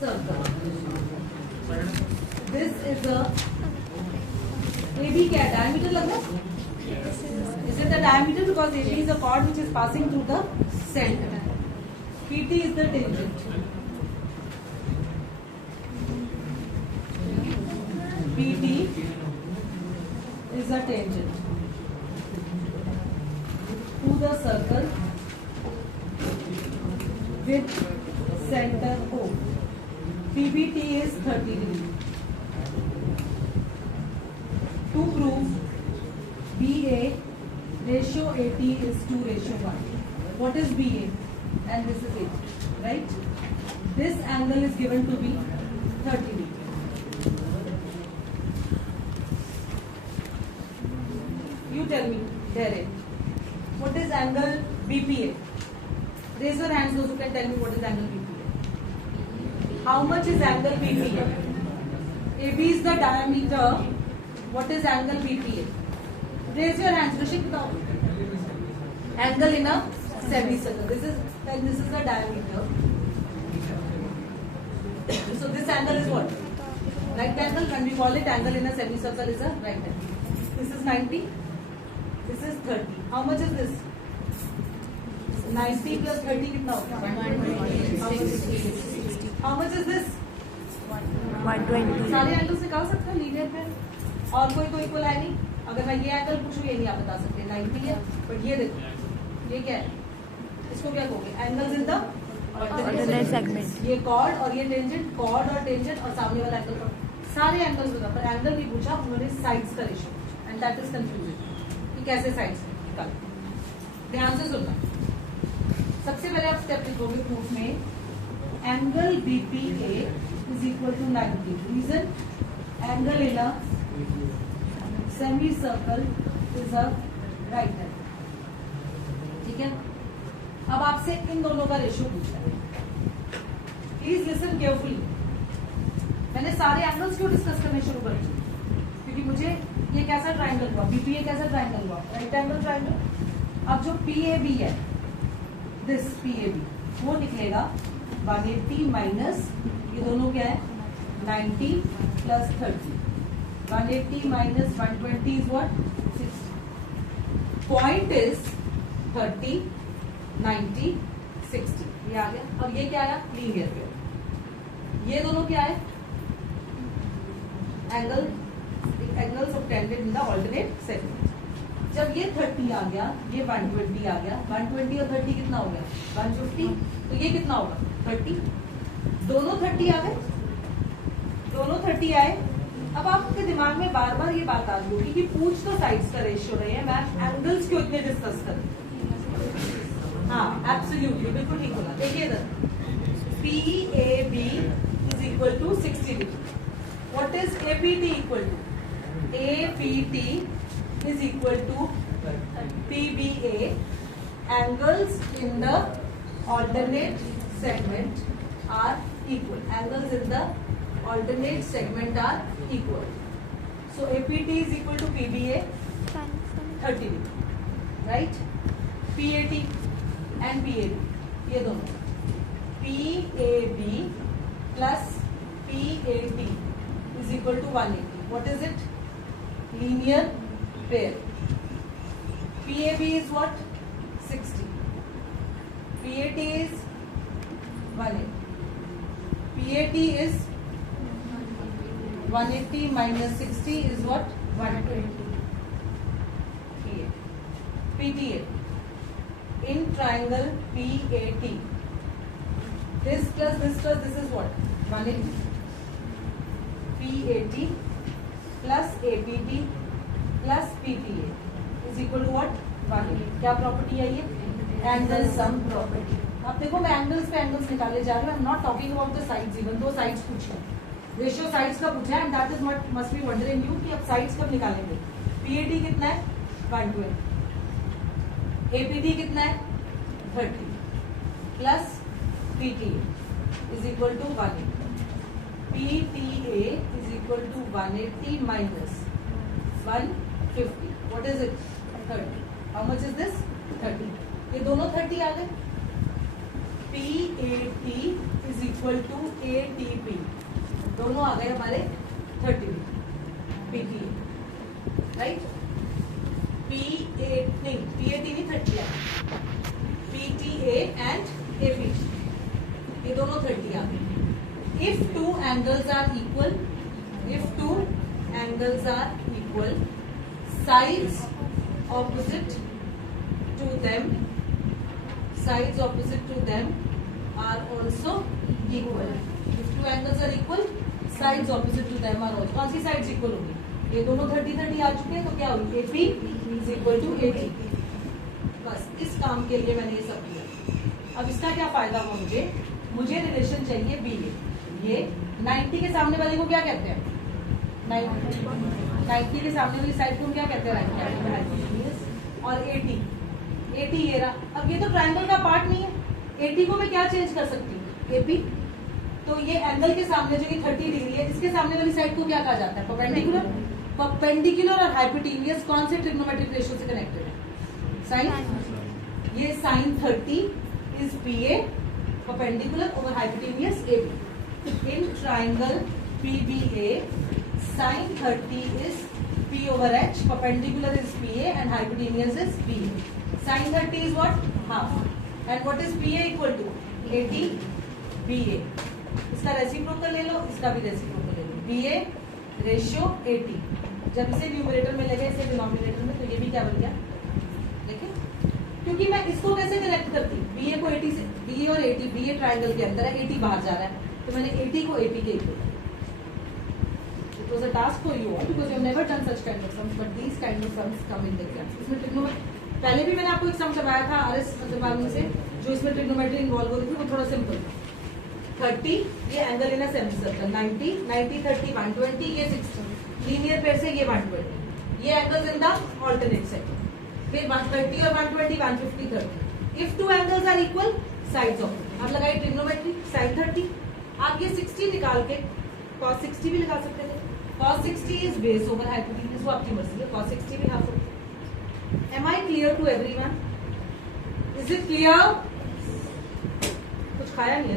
circle. This is a AB क्या है? Diameter लग रहा है? Is it the diameter? Because AB is a chord which is passing through the center. PT is the tangent. PT is a tangent to the circle with center O. PBT is 30 degree. To prove BA ratio AT is 2:1. What is BA? And this is AT, right? This angle is given to be 30 degree. You tell me, Derek, what is angle BPA? Raise your hands those who can tell me what is angle BPA. How much is angle BPA? AB is the diameter. What is angle BPA? Raise your hands. Rishik, बताओ. Angle in a semicircle. This is the diameter. So this angle is what? Right angle. When we call it angle in a semicircle is a right angle. This is 90. This is 30. How much is this? 90 plus 30 कितना होगा? 120. How much is this? 120. सारे angles निकाल सकते हैं linear पे. और कोई equal है नहीं. अगर मैं ये एंगल पूछूं ये नहीं आप बता सकते. 90 है. बट ये देखो ये क्या है? इसको क्या कहोगे? Angles in the Alternate segment. ये कॉर्ड और ये टेंजेंट, कॉर्ड और टेंजेंट और सामने वाला एंगल पर सारे एंगल्स होगा. पर एंगल भी पूछा उन्होंने साइड्स का ratio and that is confusing कि कैसे साइड्स निकाल. ध्यान से सुनना. सबसे पहले आप स्टेप लिखोगे प्रूफ में angle BPA is equal to 90. Reason? Angle in a semicircle is a right angle. ठीक है. अब आपसे इन दोनों का रेशियो पूछा है. Please listen carefully. मैंने सारे एंगल्स क्यों डिस्कस करने शुरू कर दिए? क्योंकि मुझे ये कैसा ट्राइंगल हुआ, BPA कैसा ट्राइंगल हुआ, राइट एंगल ट्राइंगल. अब जो PAB है, दिस PAB वो निकलेगा 180 माइनस ये दोनों क्या है 90 plus 30. 180 minus 120 is what 60. Point is 30 90 60. ये आ गया. अब ये क्या आया? Linear pair. ये दोनों क्या है? Angles subtended in the alternate segment. जब ये 30 आ गया, ये 120 आ गया. 120 और 30 कितना हो गया? 150. तो ये कितना होगा? 30. दोनों 30 आ गए. दोनों 30 आए. अब आपके दिमाग में बार बार ये बात आ रही होगी कि पूछ तो साइड्स का रेशियो रहे हैं, मैम एंगल्स क्यों इतने डिस्कस कर. हाँ एब्सोल्युटली बिल्कुल ठीक बोला. देखिए इधर PAB is equal to 60 degree. What is APT equal to? APT is equal to PBA. Angles in the alternate segment are equal. Angles in the alternate segment are equal. So APT is equal to PBA 30 degree, right? PAT and PAB ये दोनों PAB plus PAT is equal to 180. What is it? Linear pair. PAB is what? 60. PAT is 180. PAT is 180 minus 60 is what? 120. PTA. In triangle PAT, this plus this is what? 180. PAT plus APT plus PPA is equal to what? 180. क्या property है ये? Angle sum property. अब देखो मैं angles पे angles निकाले जा रहे हैं. I am not talking about the sides. Even though sides पूछे, रेशियो साइड्स का पूछा है and that is what must be wondering you कि अब साइड्स कब निकालेंगे. PAT कितना है? 120. APT कितना है? 30 plus PTA is equal to 180. PTA is equal to 180 minus 150. What is it? 30. How much is this? 30. ये दोनों 30 आ गए. PAT is equal to ATP, दोनों आ गए हमारे 30 PTA, राइट। PAT नहीं 30 आ गया, PTA एंड APT, ये दोनों 30 आ गए। If two angles are equal, sides opposite to them are also equal. If two angles are equal, sides opposite to them are also. कौन सी sides equal होगी? ये दोनों 30-30 आ चुके हैं, तो क्या होगी? AP is equal to AT. बस इस काम के लिए मैंने ये सब किया। अब इसका क्या फायदा हुआ मुझे रिलेशन चाहिए BA। ये 90 के सामने वाले को क्या कहते हैं? 90 के सामने वाली साइड को हम क्या कहते हैं? Right hypotenuse. और 80 ये रहा। अब ये तो ट्रायंगल का पार्ट नहीं है, 80 को मैं क्या चेंज कर सकती हूँ? AP। तो ये एंगल के सामने जो कि 30 डिग्री है, इसके सामने वाली साइड को क्या कहा जाता है? परपेंडिकुलर और हाइपोटेन्यूज कौन से ट्रिग्नोमेट्रिक रेशियो से कनेक्टेड है? साइन। ये sine 30 is PA perpendicular over hypotenuse AB. In triangle PBA, sin 30 is P over H, perpendicular is PA and hypotenuse is BA. Sin 30 is what? Half. And what is PA equal to? 80 BA. इसका reciprocal ले लो, इसका भी reciprocal ले लो। BA ratio 80। जब इसे numerator में लगे, इसे डिनोमिनेटर में, तो ये भी क्या बन गया? देखिए, क्योंकि मैं इसको कैसे कनेक्ट करती हूँ? BA को 80 से, BA और 80, BA ट्रायंगल के अंदर है, 80 बाहर जा रहा है, तो मैंने 80 को AP के equal. It was a task for you all because you have never done such kind of sums, but these kind of sums come in the exams. इसमें ट्रिग्नोमेट्री, पहले भी मैंने आपको एक सम करवाया था RS मतलब से, जो इसमें ट्रिग्नोमेट्री इन्वॉल्व होती थी, वो थोड़ा सिंपल था। 30 ये angle in a semi circle, 90 30 120, ये 60 लीनियर पेयर से, ये 120, ये angles in the alternate set. फिर 130 और 120 150 30। If two angles are equal, sides of. अब लगाई ट्रिग्नोमेट्री, साइन 30, आप ये 60 निकाल के cos 60 भी लगा सकते थे। cos 60 is base over hypotenuse, वो आपकी मर्जी है, cos 60 भी लगा सकते। Am I clear to everyone? Is it clear? कुछ खाया नहीं है।